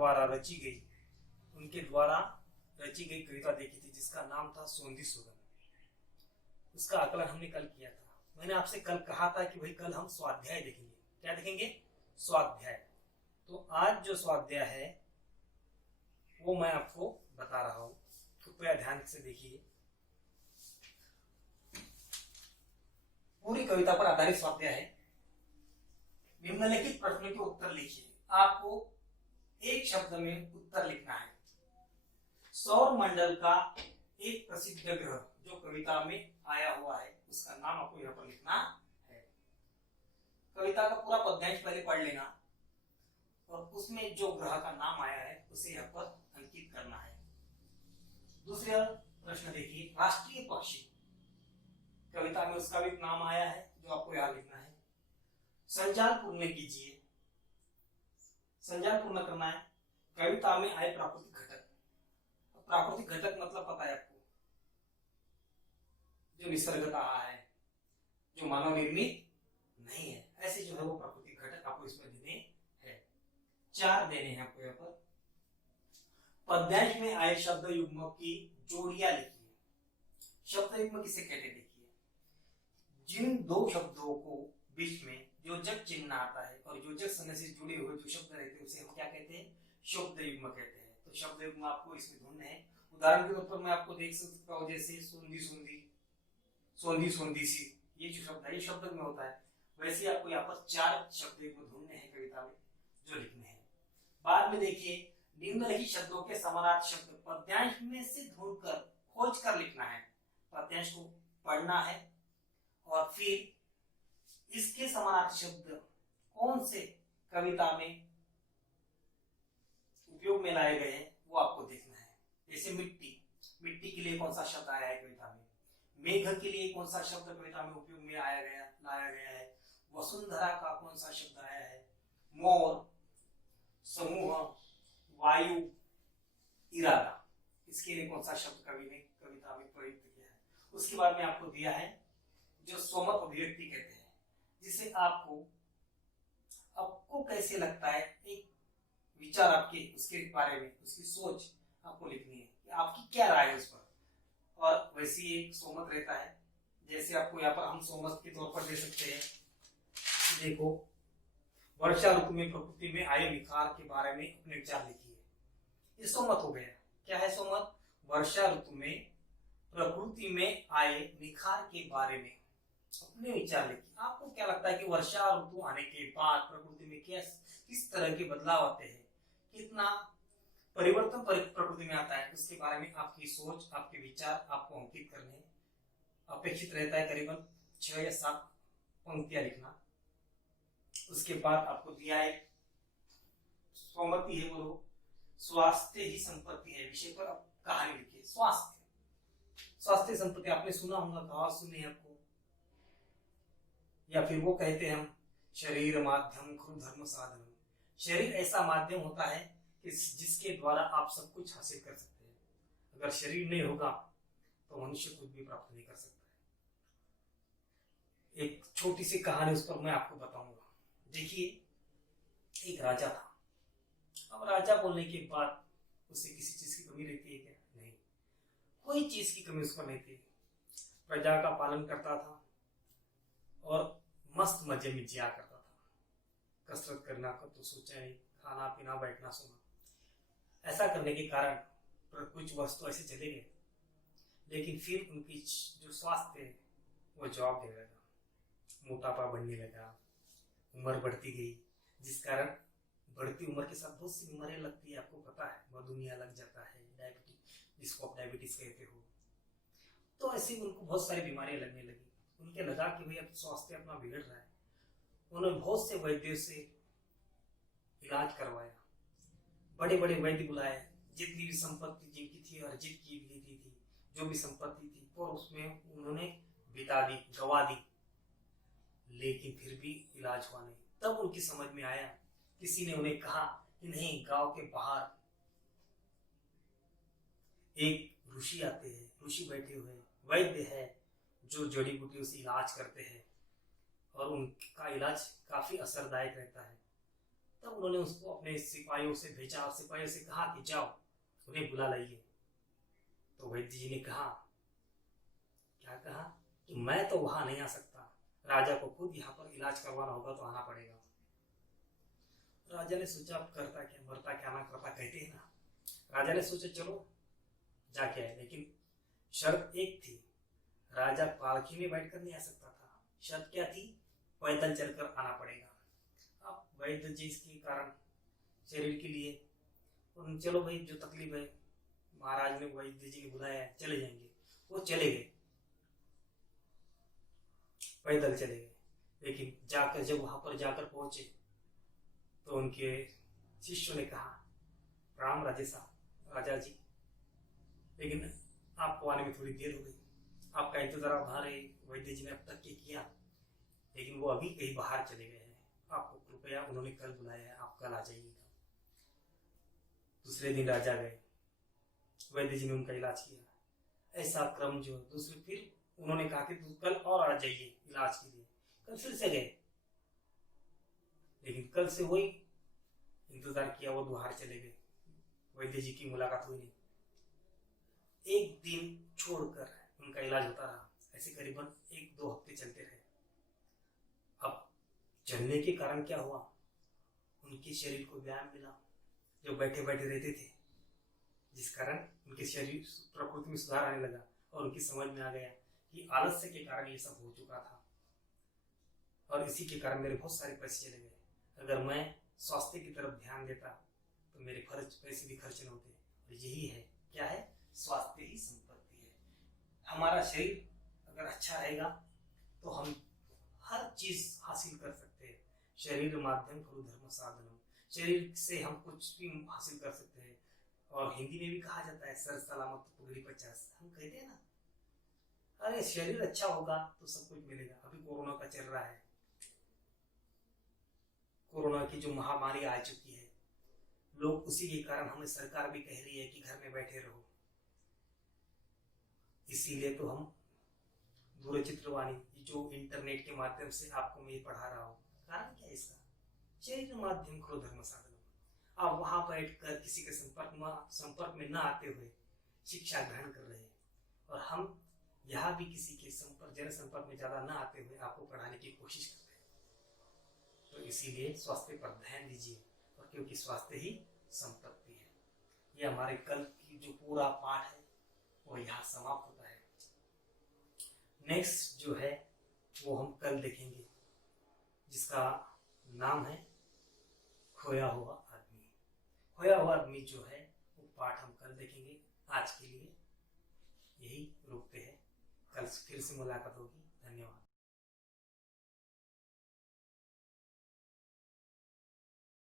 द्वारा रची गई कविता देखी थी जिसका नाम था सोंधी सुगंध। उसका आकलन हमने कल किया था। मैंने आपसे कल कहा था कि भाई कल हम स्वाध्याय देखेंगे। क्या देखेंगे? स्वाध्याय। तो आज जो स्वाध्याय है वो मैं आपको बता रहा हूं, कृपया ध्यान से देखिए। पूरी कविता पर आधारित स्वाध्याय है। निम्नलिखित प्रश्नों के उत्तर लिखिए। आपको एक शब्द में उत्तर लिखना है। सौर मंडल का एक प्रसिद्ध ग्रह जो कविता में आया हुआ है उसका नाम आपको यहाँ पर लिखना है। कविता का पूरा पद्यांश पहले पढ़ लेना और उसमें जो ग्रह का नाम आया है उसे यहाँ पर अंकित करना है। दूसरा प्रश्न देखिए, राष्ट्रीय पक्षी कविता में उसका भी नाम आया है जो आपको यहाँ लिखना है। संजाल पूर्ण कीजिए। संजाल पूर्ण करना है। कविता में आए प्राकृतिक घटक। प्राकृतिक घटक मतलब पता है आपको, जो निसर्गतः है, जो मानव निर्मित नहीं है, ऐसे जो है वो प्राकृतिक घटक आपको इसमें देने हैं। 4 देने हैं आपको यहाँ पर। पद्यांश में आए शब्द युग्म की जोड़ियां लिखिए। शब्द युग्म किसे कहते हैं? देखिए, जिन 2 शब्दों को बीच में योजक चिन्ह आता है और योजक संज्ञा से जुड़े हुए जो शब्द रहते हैं उसे हम क्या कहते हैं? शब्द युग्म कहते हैं। तो शब्द युग्म आपको इसमें ढूंढने हैं। उदाहरण के तौर पर मैं आपको देख सकता हूं, जैसे सोंधी सोंधी, सोंधी सोंधी सी, ये जो शब्द है ये शब्द में होता है। वैसे आपको यहाँ पर 4 शब्द युग्म ढूंढने हैं कविता में जो लिखने हैं। बाद में देखिए, निम्नलिखित शब्दों के समानार्थी शब्द पद्यांश में से ढूंढकर खोज कर लिखना है। पद्यांश को पढ़ना है और फिर इसके समानार्थी शब्द कौन से कविता में उपयोग में लाए गए हैं वो आपको देखना है। जैसे मिट्टी, मिट्टी के लिए कौन सा शब्द आया है कविता में। मेघ के लिए कौन सा शब्द कविता में उपयोग में लाया गया है। वसुंधरा का कौन सा शब्द आया है। मोर, समूह, वायु, इरादा, इसके लिए कौन सा शब्द कवि ने कविता में प्रयुक्त किया है। उसके बाद में आपको दिया है जो सोमक अभिव्यक्ति कहते हैं, जिसे आपको कैसे लगता है, एक विचार आपके उसके बारे में, उसकी सोच आपको लिखनी है कि आपकी क्या राय है उस पर। और वैसे ही एक सोमक रहता है, जैसे आपको यहाँ पर हम सोमक के तौर पर दे सकते हैं। देखो, वर्षा ऋतु में प्रकृति में आए निखार के बारे में अपने विचार लिखिए। ये सोमत हो गया। क्या है सोमत? वर्षा ऋतु में प्रकृति में आए निखार के बारे में अपने विचार लिखिए। आपको क्या लगता है कि वर्षा ऋतु आने के बाद प्रकृति में किस तरह के बदलाव आते हैं, कितना परिवर्तन प्रकृति में आता है, उसके बारे में आपकी सोच, आपके विचार आपको अंकित करने अपेक्षित रहता है। करीबन 6 या 7 पंक्तियां लिखना। उसके बाद आपको दिया है सोमती है, बोलो स्वास्थ्य ही संपत्ति है, विषय पर आप कहानी लिखिए। स्वास्थ्य संपत्ति आपने सुना होगा, कहावत सुनी है आपको। या फिर वो कहते हैं हम, शरीर माध्यम खरु धर्म साधन। शरीर ऐसा माध्यम होता है कि जिसके द्वारा आप सब कुछ हासिल कर सकते हैं। अगर शरीर नहीं होगा तो मनुष्य कुछ भी प्राप्त नहीं कर सकता है। एक छोटी सी कहानी उस पर मैं आपको बताऊंगा। देखिए, एक राजा था। अब राजा बोलने के बाद उसे किसी चीज की कमी रहती है क्या? नहीं, कोई चीज की कमी उसको नहीं थी। प्रजा का पालन करता था और मस्त मजे में जिया करता था। कसरत करना का तो सोचा नहीं, खाना पीना बैठना सोना। ऐसा करने के कारण कुछ वस्तु ऐसे चले गए, लेकिन फिर उनकी जो स्वास्थ्य है वो जवाब देने लगा। मोटापा बढ़ने लगा, उम्र बढ़ती गई, जिस कारण बढ़ती उम्र के साथ बहुत सी बीमारियां लगती है। आपको पता है, मधुमेह लग जाता है, डायबिटीज, जिसको आप डायबिटीज कहते हो। तो ऐसे उनको बहुत सारी बीमारियां लगने लगी। उनके लगा कि भाई अब स्वास्थ्य अपना बिगड़ रहा है। उन्होंने बहुत से वैद्यों से इलाज करवाया, बड़े बड़े वैद्य बुलाए, जितनी भी संपत्ति जिनकी थी अर्जित की ली थी, जो भी संपत्ति थी और उसमें उन्होंने बिता दी, गवा दी, लेकिन फिर भी इलाज हुआ नहीं। तब उनकी समझ में आया, किसी ने उन्हें कहा कि नहीं, गांव के बाहर एक ऋषि आते हैं, ऋषि बैठे हुए वैद्य है जो जड़ी बूटियों से इलाज करते हैं और उनका इलाज काफी असरदायक रहता है। तब उन्होंने उसको अपने सिपाहियों से भेजा और सिपाहियों से कहा कि जाओ उन्हें बुला लाइए। तो वैद्य जी ने कहा, क्या कहा कि मैं तो वहां नहीं आ सकता, राजा को खुद यहाँ पर इलाज करवाना होगा तो आना पड़ेगा। राजा ने सोचा अब करता क्या, मरता क्या ना करता कहते हैं ना। राजा ने सोचा चलो जाके आए, लेकिन शर्त एक थी, राजा पालकी में बैठकर नहीं आ सकता था। शर्त क्या थी, पैदल चलकर आना पड़ेगा। अब वैद्य जी के कारण शरीर के लिए चलो भाई जो तकलीफ है, महाराज ने वैद्य जी ने बुलाया है, चले जाएंगे। वो चले गए, पैदल चले गए। लेकिन जाकर जब वहां पर जाकर पहुंचे तो उनके शिष्यों ने कहा, राम राजा जी, लेकिन आपको आने में थोड़ी देर हो गई, आपका इंतजार वहां रहे, वैद्य जी ने अब तक किया, लेकिन वो अभी कहीं बाहर चले गए हैं, आपको कृपया उन्होंने कल बुलाया है, आप कल आ जाइएगा। दूसरे दिन राजा गए, वैद्य जी ने उनका इलाज किया। ऐसा क्रम जो दूसरे फिर उन्होंने कहा कि कल और आ जाइए इलाज के लिए। कल फिर से गए, लेकिन कल से वही इंतजार किया, वो बाहर चले गए, वैद्य जी की मुलाकात हुई नहीं। एक दिन छोड़कर उनका इलाज होता रहा। ऐसे करीबन 1-2 हफ्ते चलते रहे। अब चलने के कारण क्या हुआ, उनके शरीर को व्यायाम मिला, जो बैठे बैठे रहते थे, जिस कारण उनके शरीर प्रकृति में सुधार आने लगा और उनकी समझ में आ गया कि आलस्य के कारण ये सब हो चुका था और इसी के कारण मेरे बहुत सारे पैसे चले गए। अगर मैं स्वास्थ्य की तरफ ध्यान देता तो मेरे पैसे भी खर्च न होते। और यही है, क्या है, स्वास्थ्य ही संपत्ति है। हमारा शरीर अगर अच्छा रहेगा तो हम हर चीज हासिल कर सकते हैं। शरीर माध्यम खलु धर्म साधनम, शरीर से हम कुछ भी हासिल कर सकते हैं। और हिंदी में भी कहा जाता है, सर सलामत पगड़ी 50। हम कहते हैं ना, अरे शरीर अच्छा होगा तो सब कुछ मिलेगा। अभी कोरोना का चल रहा है, कोरोना की जो महामारी आ चुकी है, लोग उसी के कारण, हमें सरकार भी कह रही है कि घर में बैठे रहो। इसीलिए तो हम दूरचित्रवाणी जो इंटरनेट के माध्यम से आपको मैं पढ़ा रहा हूँ। कारण क्या है इसका, शरीर माध्यम खलु धर्म साधनम। आप वहां बैठकर किसी के संपर्क में न आते हुए शिक्षा ग्रहण कर रहे हैं, और हम यहाँ भी किसी के जनसंपर्क में ज्यादा न आते हुए आपको पढ़ाने की कोशिश करते हैं। तो इसीलिए स्वास्थ्य पर ध्यान दीजिए, और क्योंकि स्वास्थ्य ही संपत्ति है। ये हमारे कल की जो पूरा पाठ है वो यहाँ समाप्त होता है। नेक्स्ट जो है वो हम कल देखेंगे, जिसका नाम है खोया हुआ आदमी। खोया हुआ आदमी जो है वो पाठ हम कल देखेंगे। आज के लिए यही रोकते हैं, कल फिर से मुलाकात होगी। धन्यवाद।